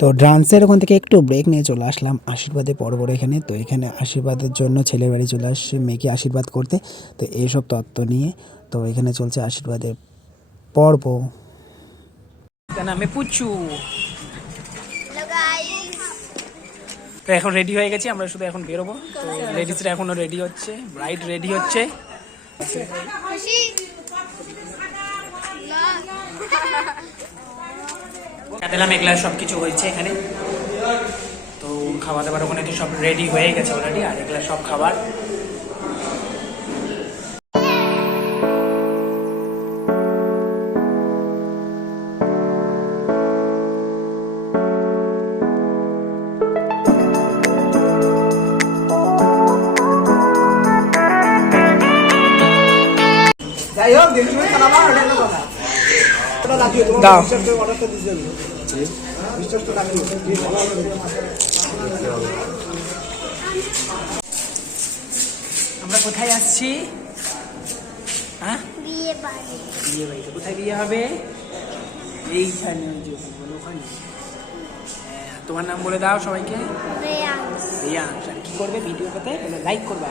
তো ডান্সের ওখান থেকে একটু ব্রেক নিয়ে চলে আসলাম আশীর্বাদে পর্বর এখানে। তো এখানে আশীর্বাদের জন্য ছেলের বাড়ি চলে আসছে মেয়েকে আশীর্বাদ করতে। তো এইসব তত্ত্ব নিয়ে তো এখানে চলছে আশীর্বাদের পর্ব। নামে পুচু। তো এখন রেডি হয়ে গেছি, আমরা শুধু এখন বেরোবো। তো লেডিসরা এখনো রেডি হচ্ছে, ব্রাইড রেডি হচ্ছে। দিলাম এগুলা সব কিছু হয়েছে এখানে। তো খাওয়া দাবার ওখানে তো সব রেডি হয়ে গেছে অলরেডি, আর এগুলা সব খাবার। দাও আমরা কোথায় আসছি? হ্যাঁ, বিয়ে বাড়িতে। কোথায় বিয়ে হবে? এইখানে। ওখানে। তোমার নাম বলে দাও সবাইকে। রিয়াংশ। আর কি করবে ভিডিওটাতে? লাইক করবা।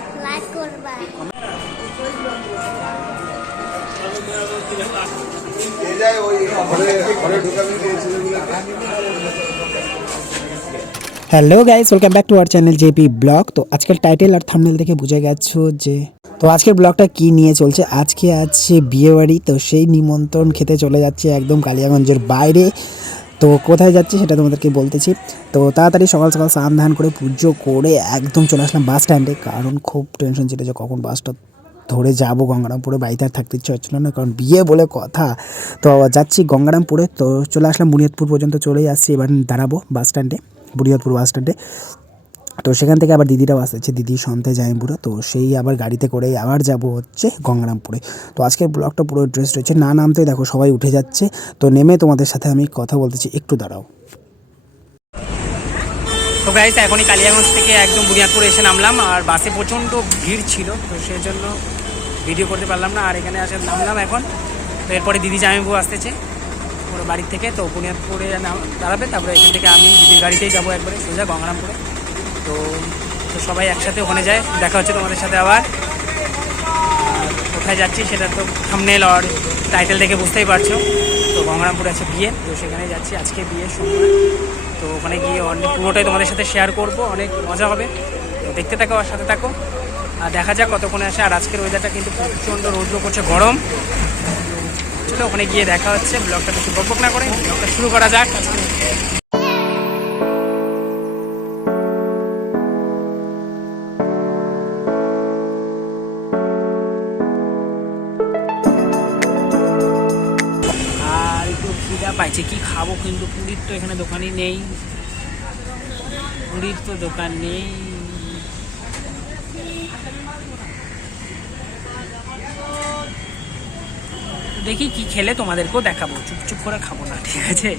Hello guys, welcome back to our channel JP blog. তো আজকের টাইটেল আর থাম্বনেল দেখে বুঝে গেছো যে তো আজকের ব্লগটা কি নিয়ে চলছে। আজকে আছে বিয়েবাড়ি, তো সেই নিমন্ত্রণ খেতে চলে যাচ্ছে একদম কালিয়াগঞ্জের বাইরে। তো কোথায় যাচ্ছে সেটা তোমাদেরকে বলতেছি। তো তাড়াতাড়ি সকাল সকাল স্নান ধান করে পুজো করে একদম চলে আসলাম বাস স্ট্যান্ডে, কারণ খুব টেনশন ছিল যে কখন বাসটা ধরে যাবো গঙ্গারামপুরে। বাড়িতে আর থাকতে ইচ্ছা হচ্ছিলো না, কারণ বিয়ে বলে কথা। তো যাচ্ছি গঙ্গারামপুরে। তো চলে আসলাম বুনিয়াদপুর পর্যন্ত, চলেই আসছি। এবার দাঁড়াবো বাস স্ট্যান্ডে, বুনিয়াদপুর বাস স্ট্যান্ডে। তো সেখান থেকে আবার দিদিরাও আসছে, দিদি সন্ধ্যে জাইমপুরে। তো সেই আবার গাড়িতে করেই আবার যাব হচ্ছে গঙ্গারামপুরে। তো আজকের ব্লগটা পুরো ড্রেস রয়েছে, না নামতে দেখো সবাই উঠে যাচ্ছে। তো নেমে তোমাদের সাথে আমি কথা বলতেছি, একটু দাঁড়াও। তো গাইস, এখনই কালিয়াগঞ্জ থেকে একদম বুনিয়াদপুরে এসে নামলাম, আর বাসে প্রচণ্ড ভিড় ছিল, তো সেই জন্য ভিডিও করতে পারলাম না। আর এখানে আসে নামলাম এখন। তো এরপরে দিদি জামাইবাবু আসতেছে পুরো বাড়ির থেকে, তো বুনিয়াদপুরে দাঁড়াবে। তারপরে এখান থেকে আমি দিদির গাড়িতেই যাবো একবারে সোজা গঙ্গারামপুরে। তো সবাই একসাথে ওখানে যায়, দেখা হচ্ছে তোমাদের সাথে আবার। কোথায় যাচ্ছি সেটা তো থাম্বনেল আর টাইটেল দেখে বুঝতেই পারছো। তো গঙ্গারামপুরে আছে বিয়ে, তো সেখানে যাচ্ছি আজকে বিয়ের সময়। তো ওখানে গিয়ে অনেক পুরোটাই তোমাদের সাথে শেয়ার করব, অনেক মজা হবে। তো দেখতে থাকো আর সাথে থাকো, আর দেখা যাক কতক্ষণে আসে। আর আজকের ওয়েদারটা কিন্তু প্রচণ্ড রৌদ্র করছে, গরম। চলো ওখানে গিয়ে দেখা হচ্ছে। ব্লগটা বেশি বকবক না করে ব্লগটা শুরু করা যাক আজকে। পাইছে কি খাবো, কিন্তু পুরীর তো এখানে দোকানই নেই, পুরীর তো দোকান নেই। দেখি কি খেলে তোমাদেরকেও দেখাবো, চুপচুপ করে খাবো না, ঠিক আছে?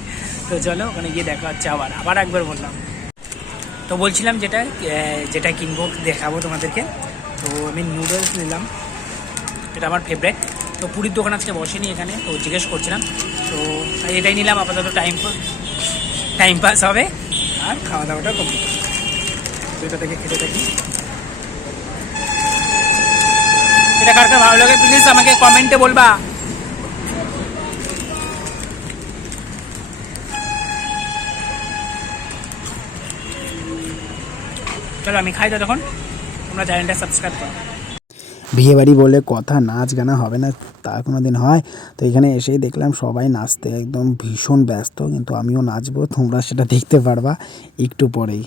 তো চলো ওখানে গিয়ে দেখা হচ্ছে। আবার একবার বললাম, তো বলছিলাম যেটা কিনবো দেখাবো তোমাদেরকে। তো আমি নুডলস নিলাম, এটা আমার ফেভারিট। তো পুরীর দোকান আজকে বসেনি এখানে, তো জিজ্ঞেস করছিলাম। তো এটাই নিলাম আপাতত, টাইম পাস হবে আর খাওয়া দাওয়াটা কমপ্লিট। তো এটা থেকে খেতে থাকি। এটা কার কার ভালো লাগে প্লিজ আমাকে কমেন্টে বলবা। চলো আমি খাই, তো তখন তোমরা চ্যানেলটা সাবস্ক্রাইব করো। বিয়েবাড়ি বলে কথা, নাচ গানা হবে না তা কোনো দিন হয়? তো এখানে এসেই দেখলাম সবাই নাচতে একদম ভীষণ ব্যস্ত, কিন্তু আমিও নাচবো, তোমরা সেটা দেখতে পারবা একটু পরেই।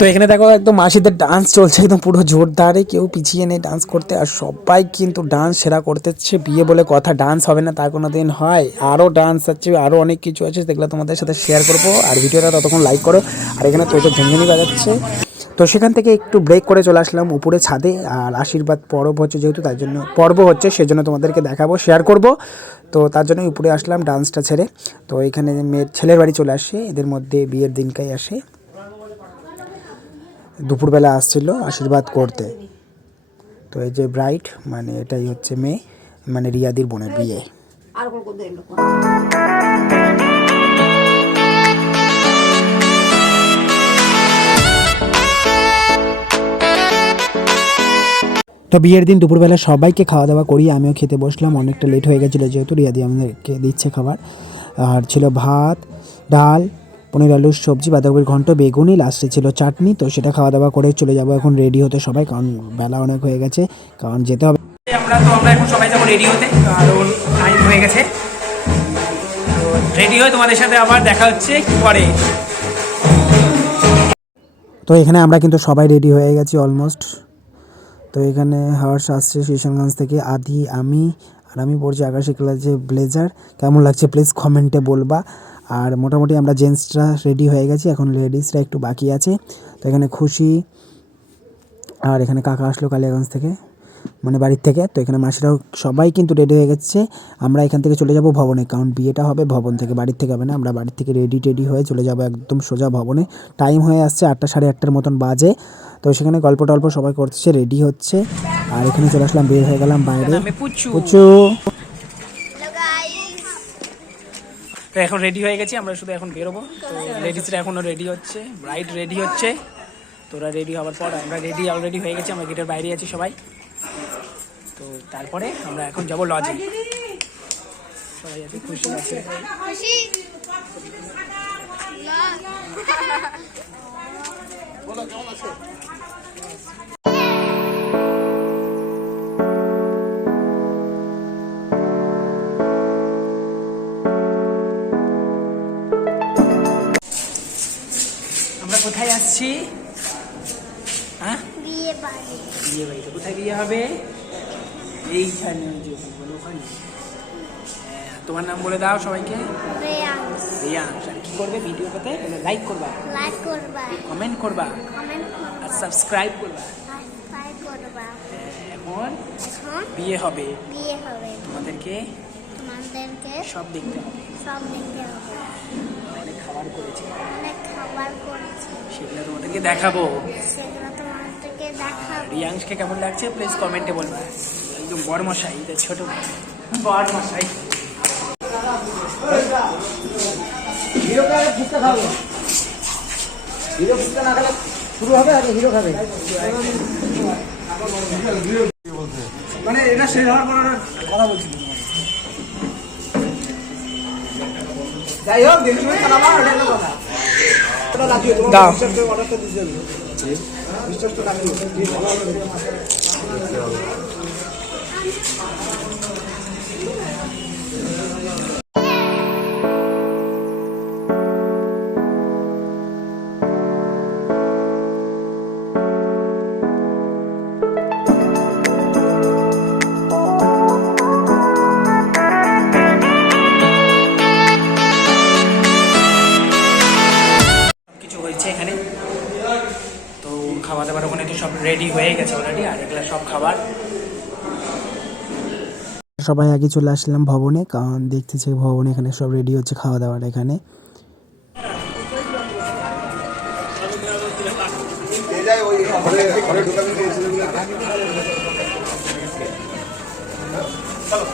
তো এখানে দেখো একদম মাসিদের ডান্স চলছে একদম পুরো জোরদারে, কেউ পিছিয়ে নেই ডান্স করতে, আর সবাই কিন্তু ডান্স সেরা করতেছে। বিয়ে বলে কথা, ডান্স হবে না তা কোনো দিন হয়। আরও ডান্স আছে, আরও অনেক কিছু আছে, সেগুলো তোমাদের সাথে শেয়ার করবো। আর ভিডিওটা ততক্ষণ লাইক করো। আর এখানে তো ঝুনঝুনি বাজাচ্ছে, তো সেখান থেকে একটু ব্রেক করে চলে আসলাম উপরে ছাদে। আর আশীর্বাদ পর্ব হচ্ছে যেহেতু, তার জন্য পর্ব হচ্ছে সেজন্য তোমাদেরকে দেখাবো, শেয়ার করব। তো তার জন্য উপরে আসলাম ডান্সটা ছেড়ে। তো এখানে মেয়ের ছেলের বাড়ি চলে আসে, এদের মধ্যে বিয়ের দিনটাই আসে, দুপুরবেলা আসছিল আশীর্বাদ করতে। তো এই যে ব্রাইড মানে এটাই হচ্ছে মেয়ে, মানে রিয়াদির বোনের বিয়ে। তো বিয়ের দিন দুপুরবেলা সবাইকে খাওয়া দাওয়া করি, আমিও খেতে বসলাম। অনেকটা লেট হয়ে গেছিলো যেহেতু রিয়াদি আমাদেরকে দিচ্ছে খাবার। আর ছিল ভাত, ডাল, পনির আলুর সবজি, বাঁধাকপির ঘন্ট, বেগুনি, লাস্টে ছিল চাটনি। তো সেটা খাওয়া দাওয়া করে চলে যাবো এখন রেডি হতে সবাই, কারণ বেলা অনেক হয়ে গেছে, কারণ যেতে হবে। আমরা এখন সবাই যাবো রেডি হতে, কারণ টাইম হয়ে গেছে। তো রেডি হয়ে তোমাদের সাথে আবার দেখা হচ্ছে পরে। তো এখানে আমরা কিন্তু সবাই রেডি হয়ে গেছি অলমোস্ট। তো এখানে হর্ষ আসছে কিশনগঞ্জ থেকে, আদি, আমি পড়ছি আকাশি কালার ব্লেজার। কেমন লাগছে প্লিজ কমেন্টে বলবা। আর মোটামুটি আমরা জেন্টসরা রেডি হয়ে গেছি, এখন লেডিসরা একটু বাকি আছে। তো এখানে খুশি, আর এখানে কাকা আসলো কালিয়াগঞ্জ থেকে, মানে বাড়ির থেকে। তো এখানে মাসিরাও সবাই কিন্তু রেডি হয়ে গেছে। আমরা এখান থেকে চলে যাব ভবনে, কারণ বিয়েটা হবে ভবন থেকে, বাড়ির থেকে হবে না। আমরা বাড়ির থেকে রেডি হয়ে চলে যাব একদম সোজা ভবনে। টাইম হয়ে আসছে 8টা সাড়ে 8টার মতন বাজে। তো সেখানে গল্প টল্প সবাই করছে, রেডি হচ্ছে। আর এখানে চলে আসলাম, বের হয়ে গেলাম বাইরে। পুচু তো এখন রেডি হয়ে গেছি, আমরা শুধু এখন বেরোবো। তো লেডিসরা এখনও রেডি হচ্ছে, ব্রাইড রেডি হচ্ছে। তোরা রেডি হওয়ার পর আমরা রেডি অলরেডি হয়ে গেছি, আমরা গেটের বাইরে আছি সবাই। তো তারপরে আমরা এখন যাব লজে, সবাই আছে, খুশি আছে। আমরা কোথায় আসছি? হ্যাঁ, বিয়ে বাড়িতে। কোথায় বিয়ে হবে? এইখানে, ওখানে। তোমার নাম বলে দাও সবাইকে। রিয়াংশ। আর কি করবে ভিডিওটাতে? লাইক করবা, কমেন্ট করবা, আর সাবস্ক্রাইব করবা। এখন বিয়ে হবে, তোমাদেরকে সব দেখতে হবে। অনেক খাবার করেছি, সেগুলো তোমাদেরকে দেখাবো। রিয়াংশকে কেমন লাগছে প্লিজ কমেন্টে বলবা। একদম বড় মশাই, ছোট বড় মশাই। শুরু হবে, আগে হিরো খাবে। মানে এটা শেষ হওয়ার পর কথা বলছি। যাই হোক, দেখি চালাবা, ওটা একটা কথা। ওটা লাগিয়ে তোমার অর্ডারটা দিতে হবে। মিস্টারটা লাগিয়ে এখানে। তো খাওয়া দাওয়ার ওখানে তো সব রেডি হয়ে গেছে অলরেডি, আর এগুলো সব খাবার। সবাই আগে চলে আসলাম ভবনে, কারণ দেখতেছি ভবনে এখানে সব রেডি হচ্ছে খাওয়া দাওয়ার। এখানে চলো